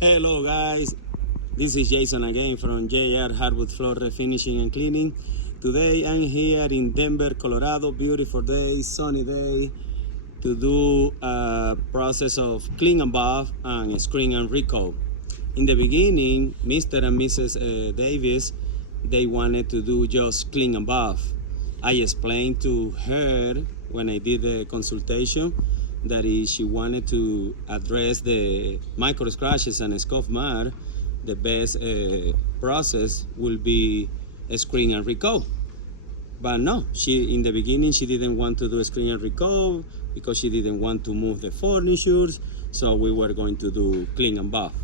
Hello guys, this is Jason again from JR Hardwood Floor Refinishing and Cleaning. Today I'm here in Denver, Colorado, beautiful day, sunny day, to do a process of clean and buff and screen and recoat. In the beginning, Mr. and Mrs. Davis, they wanted to do just clean and buff. I explained to her when I did the consultation that if she wanted to address the micro scratches and scuff mark, the best process will be a screen and recoat. But no, in the beginning she didn't want to do a screen and recoat because she didn't want to move the furniture, so we were going to do clean and buff.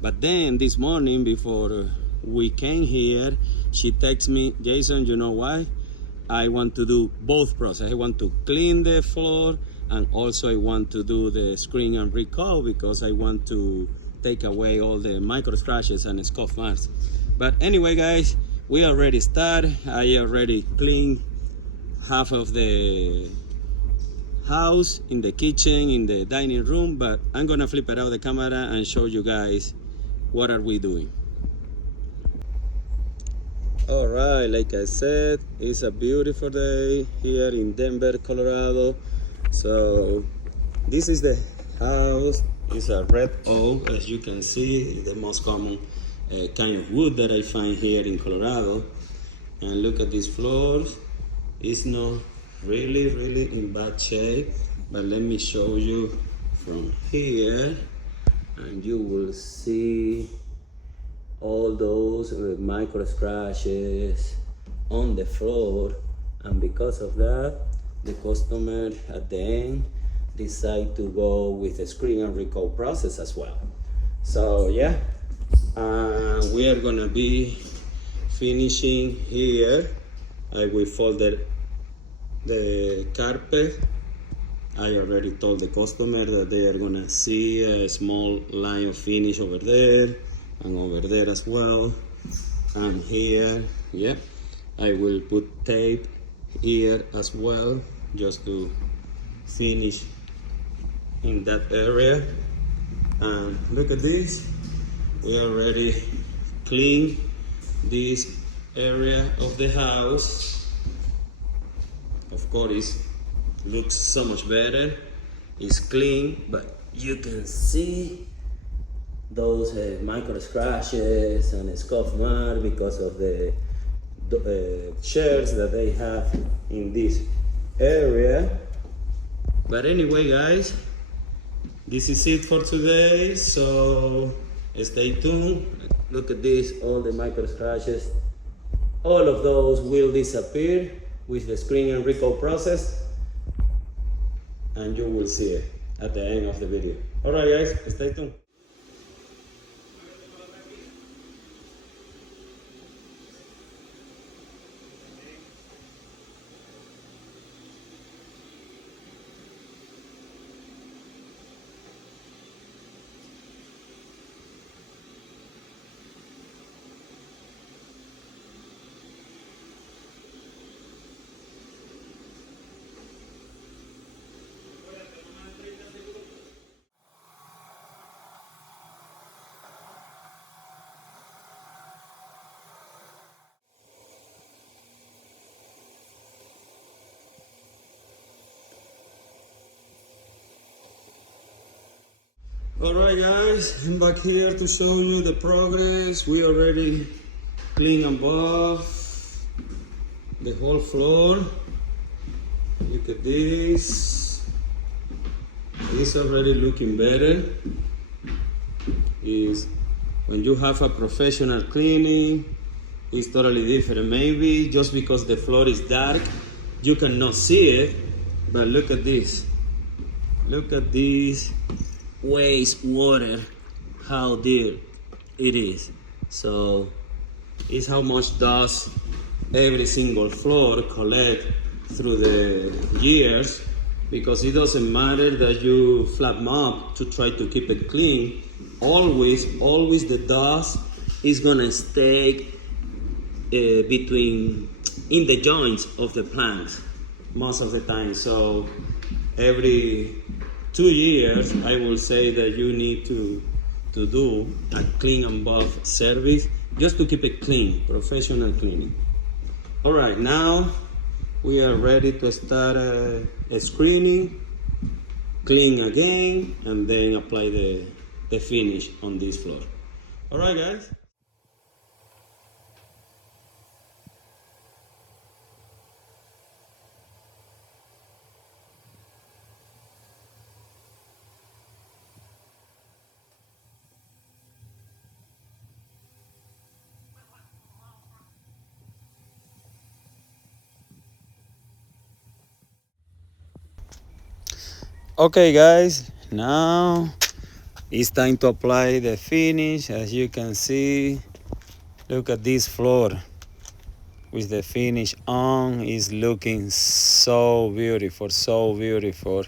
But then this morning before we came here, she texted me, Jason, you know why? I want to do both processes. I want to clean the floor and also I want to do the screen and recoat because I want to take away all the micro scratches and scuff marks. But anyway guys, we already started. I already cleaned half of the house, in the kitchen, in the dining room, but I'm gonna flip it out the camera and show you guys what are we doing. All right, like I said, it's a beautiful day here in Denver, Colorado. So this is the house. It's a red oak, as you can see, the most common kind of wood that I find here in Colorado. And look at these floors. It's not really in bad shape, but let me show you from here and you will see all those micro scratches on the floor, and because of that the customer at the end decide to go with a screen and recoat process as well. So yeah, we are gonna be finishing here. I will fold the carpet. I already told the customer that they are gonna see a small line of finish over there and over there as well, and here, yeah, I will put tape here as well just to finish in that area. And look at this, we already cleaned this area of the house. Of course it looks so much better, it's clean, but you can see those micro scratches and scuff mark because of the chairs that they have in this area. But anyway guys, this is it for today, so stay tuned. Look at this, all the micro scratches, all of those will disappear with the screen and recoat process, and you will see it at the end of the video. All right guys, stay tuned. Alright guys, I'm back here to show you the progress. We already clean and buff the whole floor. Look at this. It's already looking better. When you have a professional cleaning, it's totally different. Maybe just because the floor is dark, you cannot see it, but look at this. Look at this wastewater, how deep it is. So it's how much dust every single floor collect through the years, because it doesn't matter that you flat mop to try to keep it clean. Always the dust is gonna stay in the joints of the planks most of the time. So every 2 years, I will say that you need to to do a clean and buff service just to keep it clean, professional cleaning. All right, now we are ready to start a screening, clean again, and then apply the finish on this floor. All right, guys. Okay, guys, now it's time to apply the finish. As you can see, look at this floor with the finish on. Is looking so beautiful, so beautiful.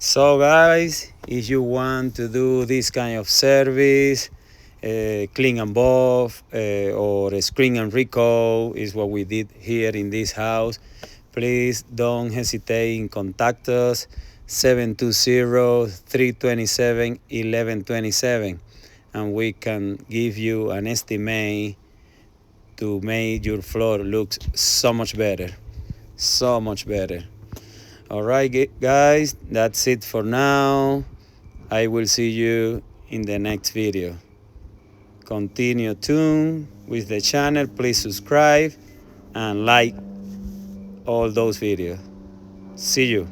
So guys, if you want to do this kind of service, clean and buff, or a screen and recoat is what we did here in this house, please don't hesitate in contact us 720-327-1127, and we can give you an estimate to make your floor look so much better, so much better. All right, guys, that's it for now. I will see you in the next video. Continue tuned with the channel. Please subscribe and like all those videos. See you.